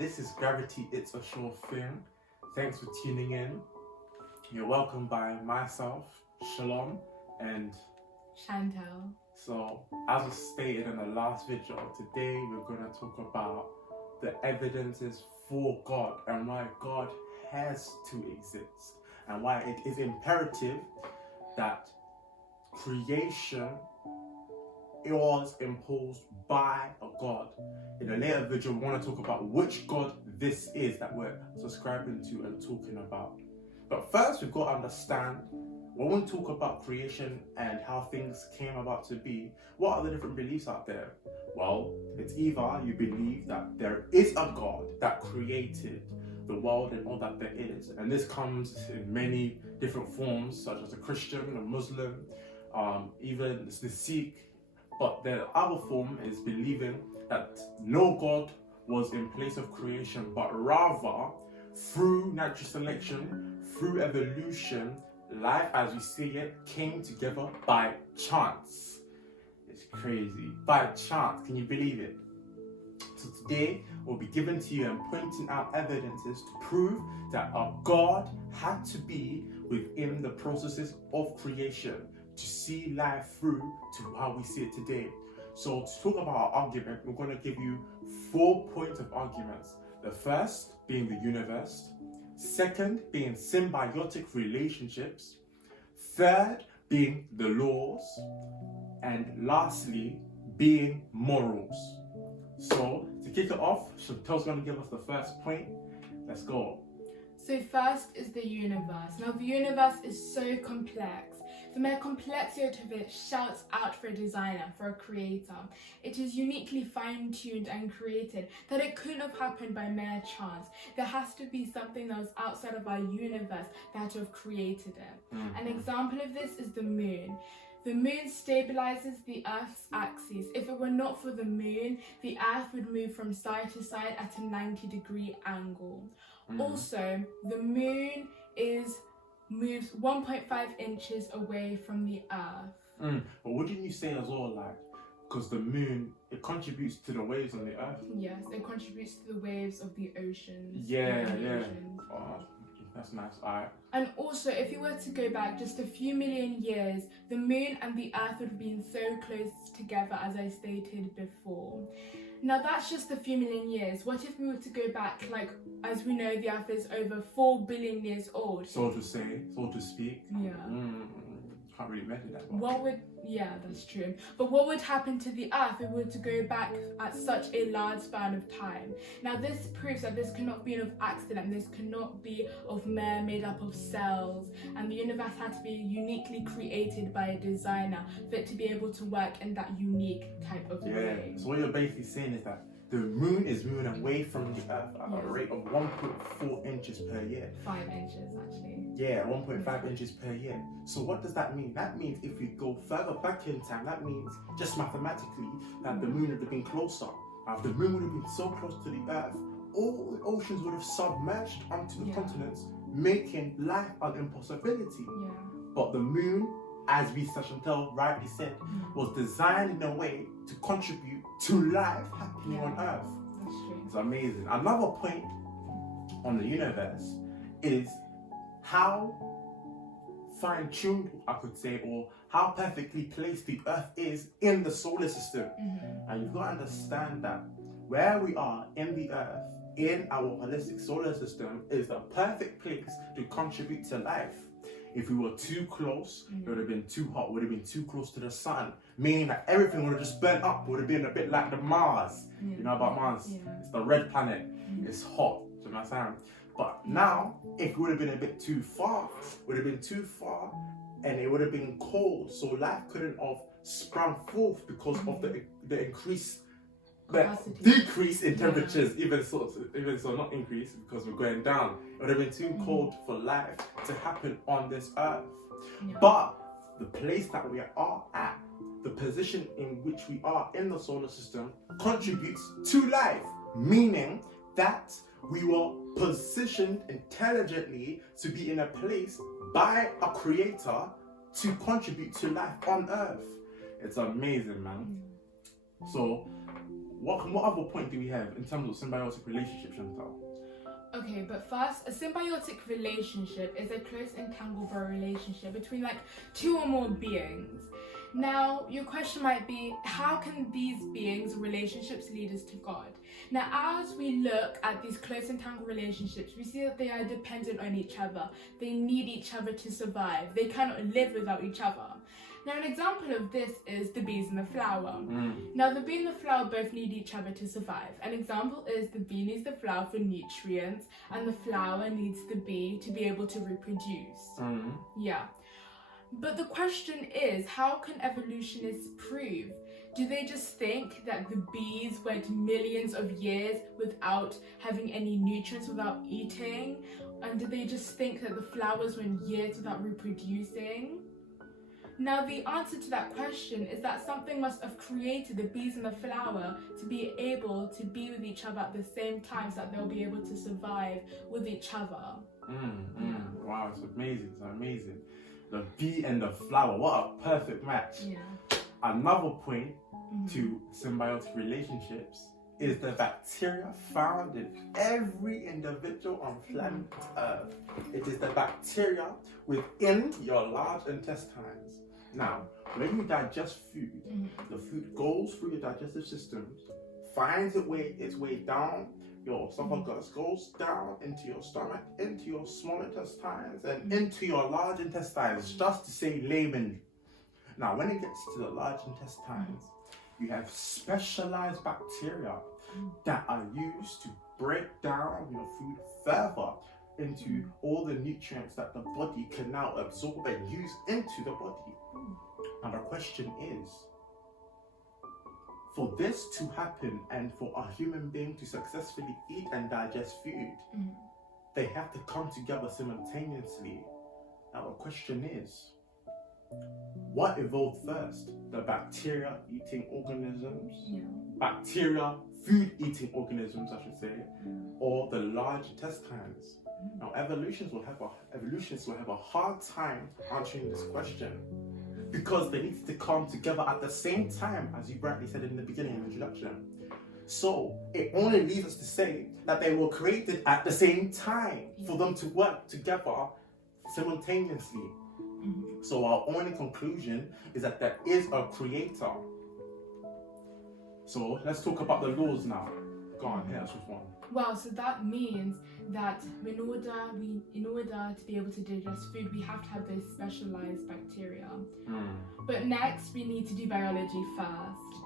This is Gravity, It's a Sure Thing. Thanks for tuning in. You're welcomed by myself, Shalom, and Chantel. so, as was stated in the last video, today we're going to talk about the evidences for God and why God has to exist and why it is imperative that creation was imposed by a God. In a later video, we want to talk about which God this is that we're subscribing to and talking about. But first, we've got to understand when we talk about creation and how things came about to be, what are the different beliefs out there? Well, it's either you believe that there is a God that created the world and all that there is, and this comes in many different forms, such as a Christian, a Muslim, even the Sikh. But the other form is believing that no God was in place of creation, but rather through natural selection, through evolution, life as we see it came together by chance. It's crazy. By chance, can you believe it? So today we'll be giving to you and pointing out evidences to prove that our God had to be within the processes of creation to see life through to how we see it today. So to talk about our argument, we're going to give you 4 points of arguments. The first being the universe, second being symbiotic relationships, third being the laws, and lastly being morals. So to kick it off, Chantel's going to give us the first point. Let's go. So first is the universe. Now the universe is so complex. The mere complexity of it shouts out for a designer, for a creator. It is uniquely fine-tuned and created that it couldn't have happened by mere chance. There has to be something that was outside of our universe that have created it. An example of this is the moon. The moon stabilizes the Earth's axis. If it were not for the moon, the Earth would move from side to side at a 90-degree angle. Also, the moon moves 1.5 inches away from the Earth. But wouldn't you say as well, like, because the moon, it contributes to the waves on the Earth? Yes, it contributes to the waves of the oceans. Yeah. Oceans. Oh, that's nice. Alright. And also, if you were to go back just a few million years, the moon and the Earth would have been so close together, as I stated before. Now that's just a few million years. What if we were to go back, like, as we know, the Earth is over 4 billion years old. So to say, so to speak. Yeah. Can't really measure that. Yeah, that's true. But what would happen to the Earth if we were to go back at such a large span of time? Now this proves that this cannot be of accident, this cannot be of made up of cells, and the universe had to be uniquely created by a designer for it to be able to work in that unique type of way. So what you're basically saying is that the moon is moving away from the Earth at a rate of 1.4 inches per year. 5 inches actually. Yeah, 1.5 inches per year. So what does that mean? That means if we go further back in time, that means just mathematically that the moon would have been closer. If the moon would have been so close to the Earth, all the oceans would have submerged onto the continents, making life an impossibility. Yeah. But the moon, as we Chantel rightly said, was designed in a way to contribute to life happening on Earth. That's true. It's amazing. Another point on the universe is how fine-tuned, I could say, or how perfectly placed the Earth is in the solar system. And you've got to understand that where we are in the Earth, in our holistic solar system, is the perfect place to contribute to life. If we were too close, it would have been too hot, would have been too close to the sun, meaning that everything would have just burnt up, would have been a bit like the Mars. You know about Mars? It's the red planet. It's hot. Do you understand? But now, if it would have been a bit too far, and it would have been cold, so life couldn't have sprung forth because of the increased decrease in temperatures, even so not increase because we're going down. It would have been too cold for life to happen on this Earth. But the place that we are at, the position in which we are in the solar system, contributes to life, meaning that we were positioned intelligently to be in a place by a creator to contribute to life on Earth. It's amazing, man. So what other point do we have in terms of symbiotic relationship, Chantal? Okay, but first, a symbiotic relationship is a close entanglement relationship between like two or more beings. Now, your question might be, how can these beings or relationships lead us to God? Now, as we look at these close entangled relationships, we see that they are dependent on each other. They need each other to survive. They cannot live without each other. Now, an example of this is the bees and the flower. Now, the bee and the flower both need each other to survive. An example is the bee needs the flower for nutrients, and the flower needs the bee to be able to reproduce. Yeah. But the question is, how can evolutionists prove? Do they just think that the bees went millions of years without having any nutrients, without eating? And do they just think that the flowers went years without reproducing? Now, the answer to that question is that something must have created the bees and the flower to be able to be with each other at the same time, so that they'll be able to survive with each other. Wow, it's amazing, it's amazing. The bee and the flower, what a perfect match. Yeah. Another point to symbiotic relationships is the bacteria found in every individual on planet Earth. It is the bacteria within your large intestines. Now, when you digest food, the food goes through your digestive systems, finds its way down your esophagus, goes down into your stomach, into your small intestines, and into your large intestines, just to say layman. Now, when it gets to the large intestines, you have specialized bacteria that are used to break down your food further into all the nutrients that the body can now absorb and use into the body. And the question is, for this to happen and for a human being to successfully eat and digest food, they have to come together simultaneously. Now the question is, what evolved first? The bacteria eating organisms, bacteria food eating organisms, I should say, or the large intestines? Now evolutionists will have a hard time answering this question, because they needed to come together at the same time, as you rightly said in the beginning of the introduction. So it only leaves us to say that they were created at the same time for them to work together simultaneously. So our only conclusion is that there is a creator. So let's talk about the laws now. Go on, hit us with one. Wow, so that means that in order to be able to digest food, we have to have those specialized bacteria. But next, we need to do biology first.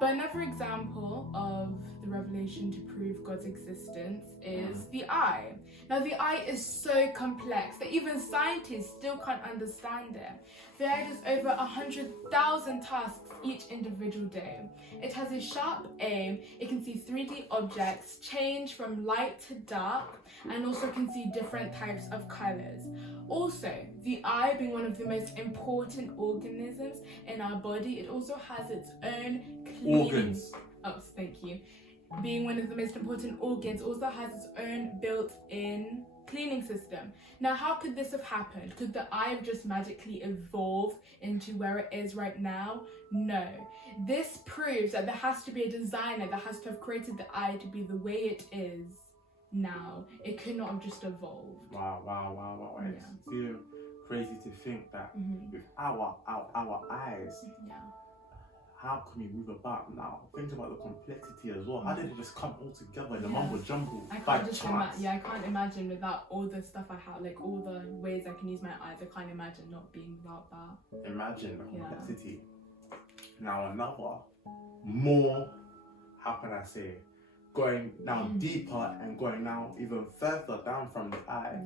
But another example of the revelation to prove God's existence is the eye. Now, the eye is so complex that even scientists still can't understand it. The eye does over 100,000 tasks each individual day. It has a sharp aim, it can see 3D objects, change from light to dark, and also can see different types of colors. Also, the eye being one of the most important organisms in our body, it also has its own organs. Oh, thank you. Being one of the most important organs, also has its own built-in cleaning system. Now, how could this have happened? Could the eye have just magically evolved into where it is right now? No. This proves that there has to be a designer that has to have created the eye to be the way it is now. It could not have just evolved. Wow. It's still crazy to think that with our eyes, how can we move about now? Think about the complexity as well. How did it just come all together in the mumbo jumbo by chance? I can't imagine without all the stuff I have, like all the ways I can use my eyes. I can't imagine not being without that. Imagine the complexity. Now another more, how can I say, going now deeper and going now even further down from the eye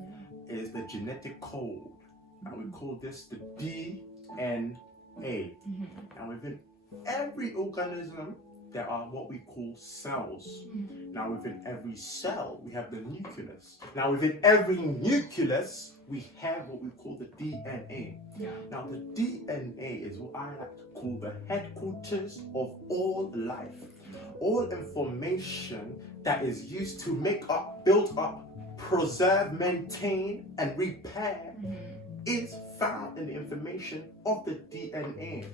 is the genetic code. Now we call this the DNA. Now within every organism, there are what we call cells. Now within every cell, we have the nucleus. Now within every nucleus, we have what we call the DNA. Now the DNA is what I like to call the headquarters of all life. All information that is used to make up, build up, preserve, maintain, and repair is found in the information of the DNA.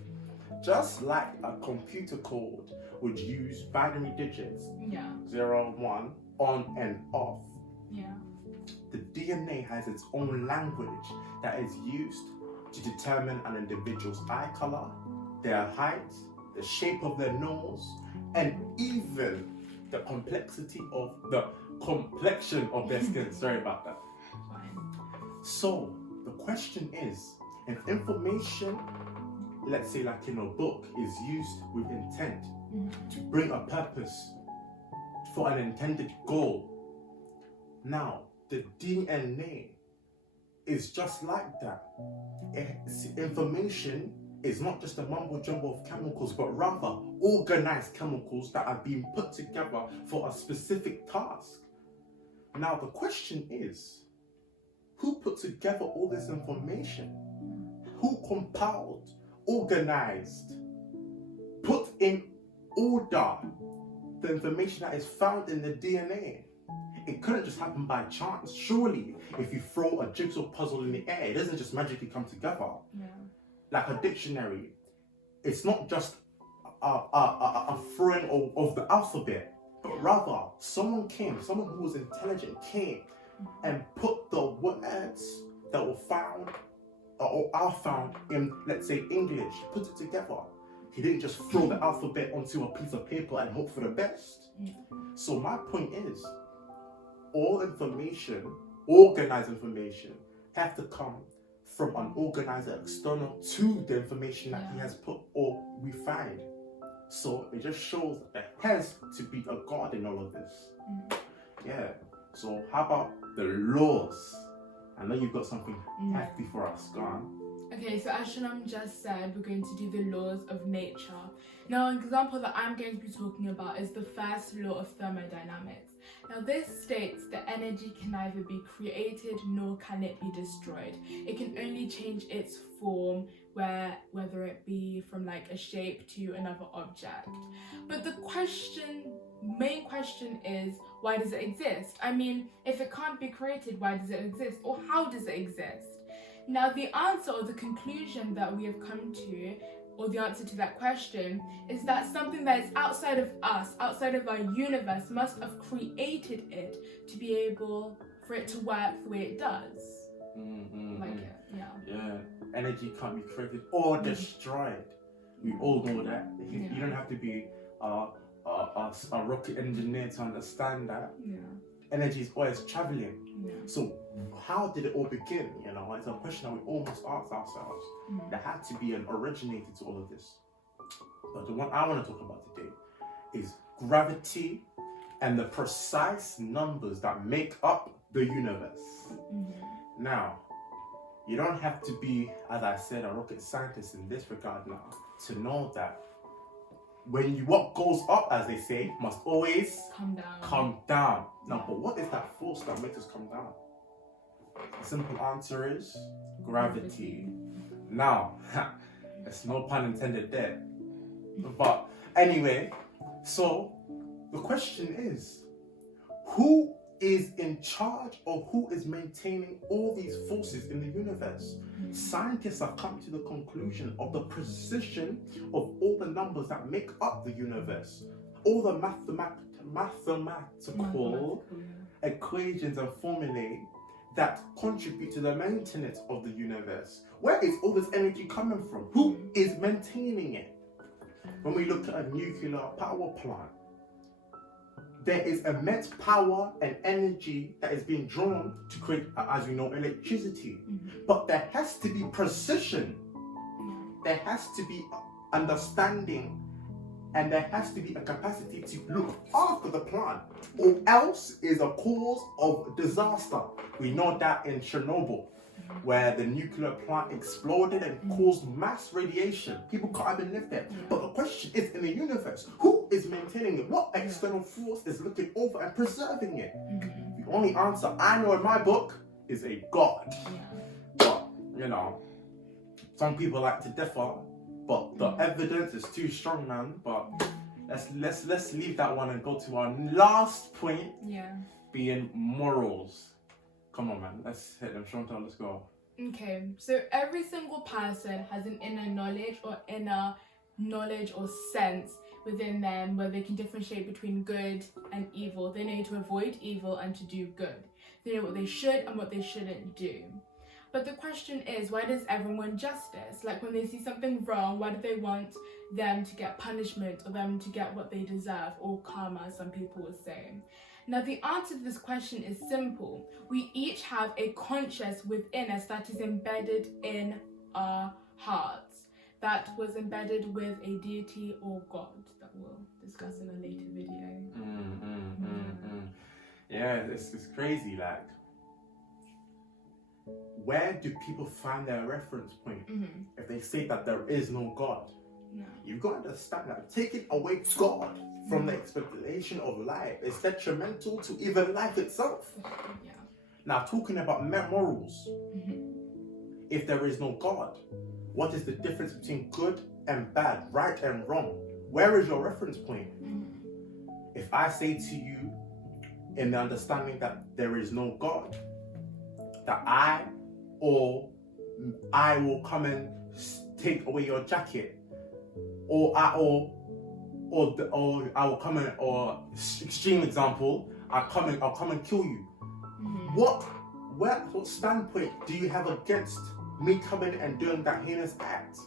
Just like a computer code would use binary digits, Yeah. 0, 1, on and off. Yeah. The DNA has its own language that is used to determine an individual's eye color, their height, the shape of their nose, and even the complexity of the complexion of their skin. Sorry about that. Fine. So the question is, if information, let's say like in a book, is used with intent to bring a purpose for an intended goal, now the DNA is just like that. Information is not just a mumbo jumbo of chemicals, but rather organized chemicals that are being put together for a specific task. Now the question is, who put together all this information? Who compiled, organized, put in order the information that is found in the DNA? It couldn't just happen by chance. Surely, if you throw a jigsaw puzzle in the air, it doesn't just magically come together. Yeah. Like a dictionary, it's not just a throwing of the alphabet, but rather someone who was intelligent came and put the words that were found or are found in, let's say, English, put it together. He didn't just throw the alphabet onto a piece of paper and hope for the best. So my point is, all information, organized information, have to come from an organizer external to the information that he has put or we find. So it just shows that there has to be a God in all of this. Yeah. So how about the laws? I know you've got something hefty for us. Go on. Okay, so as Shanam just said, we're going to do the laws of nature. Now, an example that I'm going to be talking about is the first law of thermodynamics. Now, this states that energy can neither be created nor can it be destroyed. It can only change its form, whether it be from like a shape to another object. But the main question is, why does it exist? I mean, if it can't be created, why does it exist? Or how does it exist? Now, the answer or the conclusion that we have come to, or the answer to that question, is that something that is outside of us, outside of our universe, must have created it to be able for it to work the way it does. Yeah. Energy can't be created or destroyed. We all know that. You don't have to be a rocket engineer to understand that. Energy is always traveling. So how did it all begin? It's a question that we all must ask ourselves. There had to be an originator to all of this. But the one I want to talk about today is gravity and the precise numbers that make up the universe. Now, you don't have to be, as I said, a rocket scientist in this regard now to know that what goes up, as they say, must always come down. Now, but what is that force that makes us come down? The simple answer is gravity. Now, there's no pun intended there. But anyway, so the question is, who is in charge or who is maintaining all these forces in the universe? Scientists have come to the conclusion of the precision of all the numbers that make up the universe, all the mathematical equations and formulae that contribute to the maintenance of the universe. Where is all this energy coming from? Who is maintaining it? When we look at a nuclear power plant, there is immense power and energy that is being drawn to create, as we know, electricity. But there has to be precision. There has to be understanding, and there has to be a capacity to look after the plant, or else is a cause of disaster. We know that in Chernobyl, where the nuclear plant exploded and caused mass radiation. People can't even live there. But the question is, in the universe, who is maintaining it? What external force is looking over and preserving it? The only answer I know in my book is a God. But, some people like to differ, but the evidence is too strong, man. But let's leave that one and go to our last point, being morals. Come on, man. Let's hit them. Chantal, let's go. Okay, so every single person has an inner knowledge or sense within them where they can differentiate between good and evil. They know to avoid evil and to do good. They know what they should and what they shouldn't do. But the question is, why does everyone want justice? Like when they see something wrong, why do they want them to get punishment or them to get what they deserve, or karma, as some people would say? Now, the answer to this question is simple. We each have a conscience within us that is embedded in our hearts, that was embedded with a deity or God that we'll discuss in a later video. Yeah, it's crazy. Like, where do people find their reference point if they say that there is no God? No. You've got to understand that taking away God from the expectation of life is detrimental to even life itself. Yeah. Now, talking about morals, if there is no God, what is the difference between good and bad, right and wrong? Where is your reference point? If I say to you, in the understanding that there is no God, that I will come and take away your jacket, or I will come and, or extreme example, I'll come and kill you. What standpoint do you have against me coming and doing that heinous act?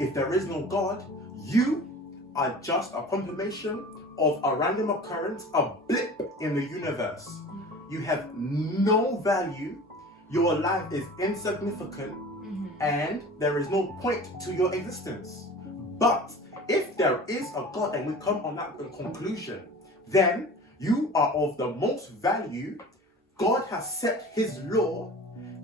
If there is no God, you are just a confirmation of a random occurrence, a blip in the universe. You have no value, your life is insignificant, and there is no point to your existence. But if there is a God and we come on that conclusion, then you are of the most value. God has set his law.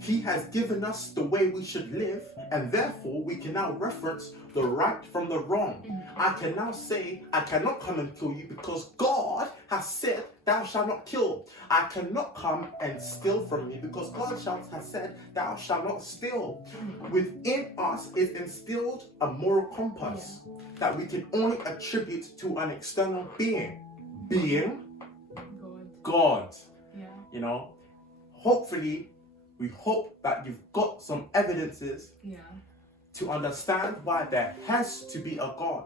He has given us the way we should live, and therefore we can now reference the right from the wrong. I can now say, I cannot come and kill you because God has said, thou shalt not kill. I cannot come and steal from you because God has said, thou shalt not steal. Within us is instilled a moral compass that we can only attribute to an external being God. Yeah. You know, hopefully, we hope that you've got some evidences to understand why there has to be a God.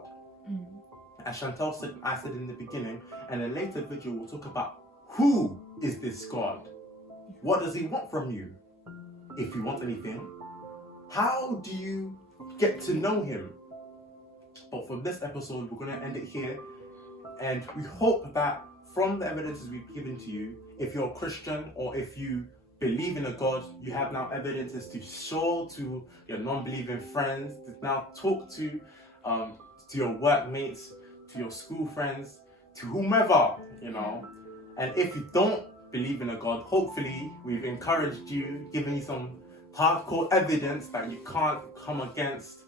As Chantal said, I said in the beginning, and in a later video we'll talk about who is this God? What does he want from you? If you want anything, how do you get to know him? But for this episode, we're going to end it here. And we hope that from the evidences we've given to you, if you're a Christian or if you believe in a God, you have now evidences to show to your non-believing friends, to now talk to your workmates, to your school friends, to whomever, you know. And if you don't believe in a God, hopefully we've encouraged you, given you some hardcore evidence that you can't come against.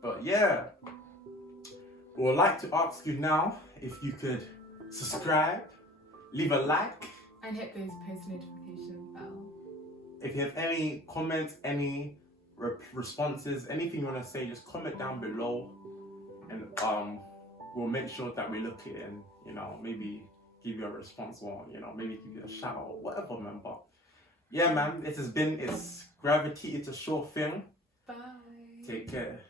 But yeah, we would like to ask you now if you could subscribe, leave a like, and hit those post notification bell. If you have any comments, any responses, anything you want to say, just comment down below, and we'll make sure that we look at it and, you know, maybe give you a response, or, you know, maybe give you a shout out, whatever, man. But yeah, man, it's Gravity. It's a sure thing. Bye. Take care.